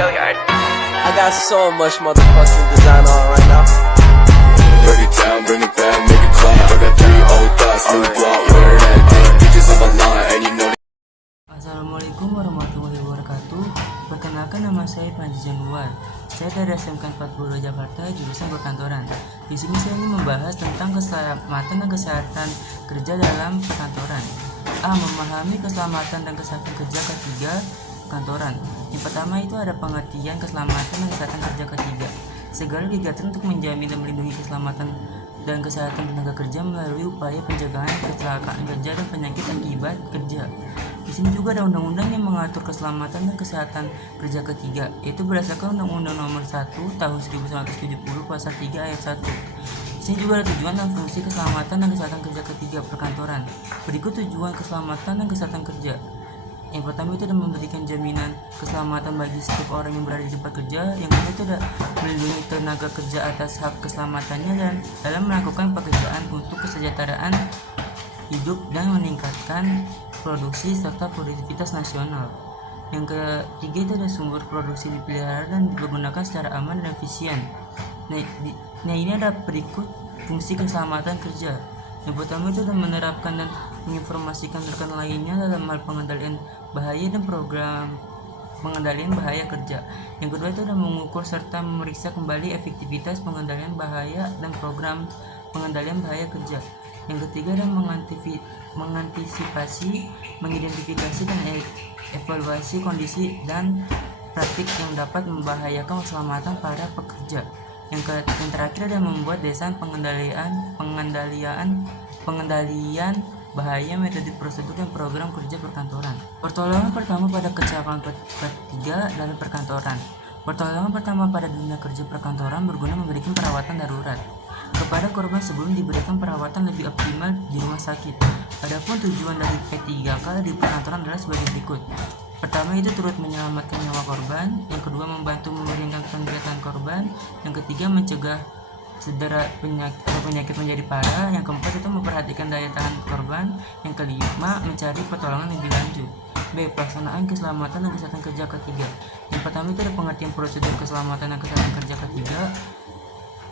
I got so much motherfucking design on right now. Break it down, bring it back, make it clap. I got 3 old thoughts, new block, wear that thing. Bitches on my line, and you know. Assalamualaikum warahmatullahi wabarakatuh. Perkenalkan, nama saya Panji Januar. Saya dari SMK 42 Jakarta, jurusan perkantoran. Di sini saya ingin membahas tentang keselamatan dan kesehatan kerja dalam perkantoran. Memahami keselamatan dan kesehatan kerja ketiga perkantoran. Yang pertama itu ada pengertian keselamatan dan kesehatan kerja ketiga. Segala kegiatan untuk menjamin dan melindungi keselamatan dan kesehatan tenaga kerja melalui upaya pencegahan kecelakaan kerja dan penyakit akibat kerja. Di sini juga ada undang-undang yang mengatur keselamatan dan kesehatan kerja ketiga, yaitu berdasarkan Undang-Undang Nomor 1 Tahun 1970 Pasal 3 Ayat 1. Di sini juga ada tujuan dan fungsi keselamatan dan kesehatan kerja ketiga perkantoran. Berikut tujuan keselamatan dan kesehatan kerja. Yang pertama itu adalah memberikan jaminan keselamatan bagi setiap orang yang berada di tempat kerja. Yang kedua itu adalah melindungi tenaga kerja atas hak keselamatannya dan dalam melakukan pekerjaan untuk kesejahteraan hidup dan meningkatkan produksi serta produktivitas nasional. Yang ketiga itu adalah sumber produksi dipelihara dan digunakan secara aman dan efisien. Nah ini ada berikut fungsi keselamatan kerja. Yang pertama itu adalah menerapkan dan menginformasikan rekan lainnya dalam hal pengendalian bahaya dan program pengendalian bahaya kerja. Yang kedua itu adalah mengukur serta memeriksa kembali efektivitas pengendalian bahaya dan program pengendalian bahaya kerja. Yang ketiga adalah mengantisipasi, mengidentifikasi dan evaluasi kondisi dan praktik yang dapat membahayakan keselamatan para pekerja. Yang terakhir adalah membuat desain pengendalian bahaya, metode, prosedur, dan program kerja perkantoran. Pertolongan pertama pada kecelakaan ketiga dalam perkantoran. Pertolongan pertama pada dunia kerja perkantoran berguna memberikan perawatan darurat kepada korban sebelum diberikan perawatan lebih optimal di rumah sakit. Adapun tujuan dari P3K di perkantoran adalah sebagai berikut. Pertama itu turut menyelamatkan nyawa korban, yang kedua membantu meringankan penderitaan korban, yang ketiga mencegah cedera penyakit menjadi parah, yang keempat itu memperhatikan daya tahan korban, yang kelima mencari pertolongan lebih lanjut. Pelaksanaan keselamatan dan kesehatan kerja ketiga. Yang pertama itu ada pengertian prosedur keselamatan dan kesehatan kerja ketiga.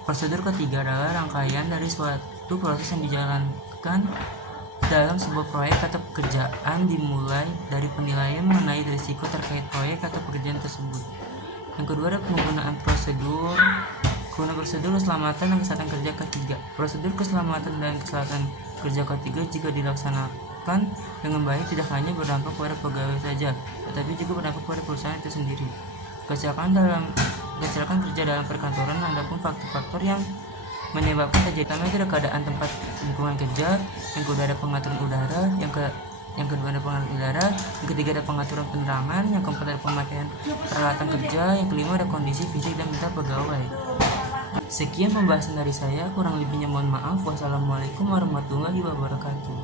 Prosedur ketiga adalah rangkaian dari suatu proses yang dijalankan dalam sebuah proyek atau pekerjaan, dimulai dari penilaian mengenai risiko terkait proyek atau pekerjaan tersebut. Yang kedua ada penggunaan prosedur keselamatan dan kesehatan kerja ketiga. Prosedur keselamatan dan kesehatan kerja ketiga jika dilaksanakan dengan baik tidak hanya berdampak pada pegawai saja, tetapi juga berdampak pada perusahaan itu sendiri. Kecelakaan kerja dalam perkantoran, adapun faktor-faktor yang menyebabkan terjadi pertama itu ada keadaan tempat lingkungan kerja, yang kedua ada pengaturan udara, yang kedua ada pengaturan udara, yang ketiga ada pengaturan penerangan, yang keempat ada pemakaian peralatan kerja, yang kelima ada kondisi fisik dan mental pegawai. Sekian pembahasan dari saya, kurang lebihnya mohon maaf. Wassalamualaikum warahmatullahi wabarakatuh.